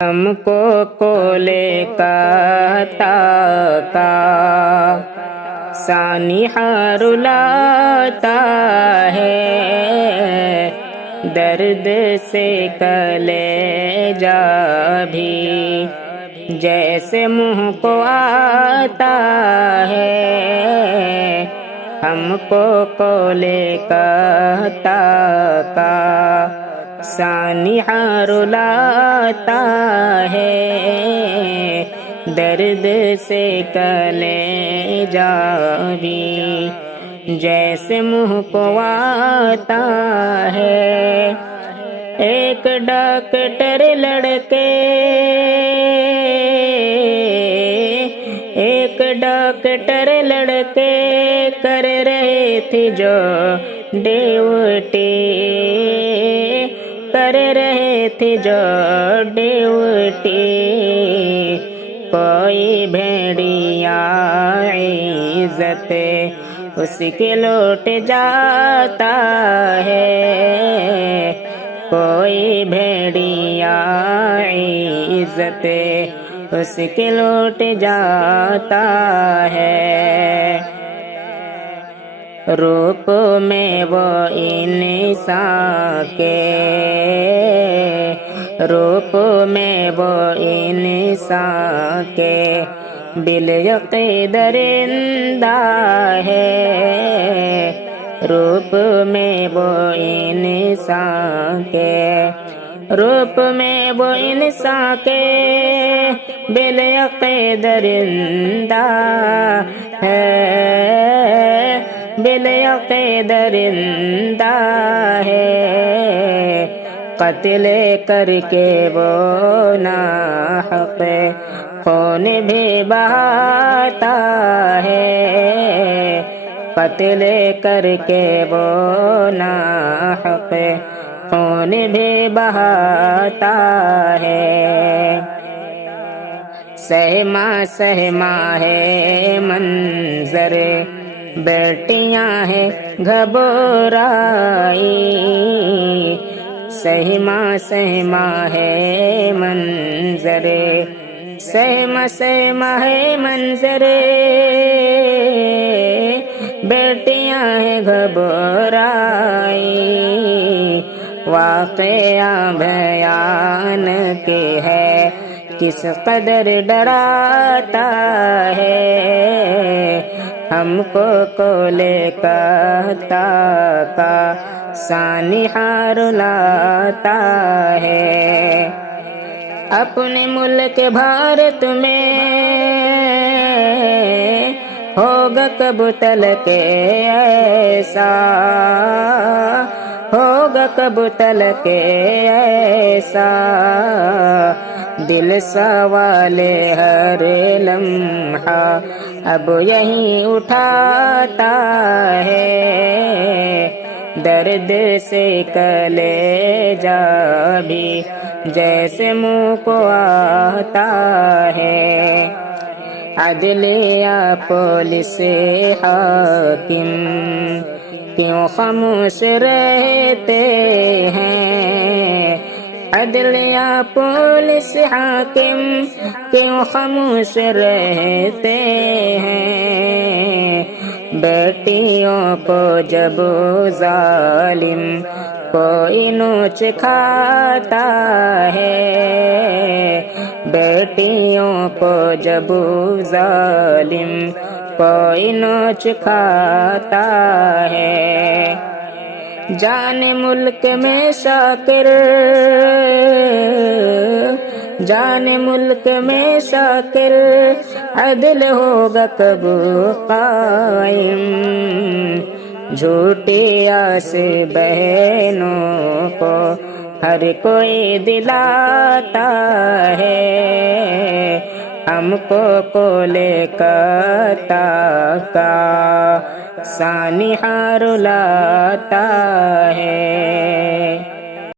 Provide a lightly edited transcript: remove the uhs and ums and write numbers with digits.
ہم کو کولے کا کا سانحہ رلاتا ہے، درد سے کلیجا بھی جیسے منہ کو آتا ہے، ہم کو کولے کا سانحہ رلاتا ہے، درد سے کلیجا بھی جیسے منہ کو آتا ہے۔ ایک ڈاکٹر لڑکے کر رہے تھے جو ڈیوٹی، کوئی بھیڑیا عزت اس کے لوٹ جاتا ہے، کوئی بھیڑیا عزت اس کے لوٹ جاتا ہے۔ روپ میں وہ انسان کے، روپ میں وہ انسان کے بالیقین درندہ ہے، روپ میں وہ انسان کے، روپ میں وہ انسان کے بالیقین درندہ ہے، بالیقین درندہ ہے، قتل کر کے وہ ناحق خون بھی بہاتا ہے، قتل کر کے وہ ناحق خون بھی بہاتا ہے۔ سہما سہما ہے منظر، بیٹیاں ہیں گھبرائی، سہما سہما ہے منظر، سہما سہما ہے منظر، بیٹیاں ہیں گھبرائی، واقعہ بھیانک ہے کس قدر ڈراتا ہے، ہم کو کولے کا سانحہ رلاتا ہے۔ اپنے ملک بھارت میں ہوگا کب تلک ایسا، ہوگا کب تلک ایسا، دل سوال ہر لمحہ اب یہیں اٹھاتا ہے، درد سے کلیجا بھی جیسے منہ کو آتا ہے۔ عدلیہ پولیس حاکم کیوں خاموش رہتے ہیں، عدلیہ پولیس حاکم کیوں خاموش رہتے ہیں، بیٹیوں کو جب ظالم کوئی نوچ کھاتا ہے، بیٹیوں کو جب ظالم کوئی نوچ کھاتا ہے۔ جان ملک میں شاکر، جان ملک میں شاکر، عدل ہوگا کب قائم، جھوٹی آس بہنوں کو ہر کوئی دلاتا ہے، ہم کو کولے کا سانحہ رلاتا ہے۔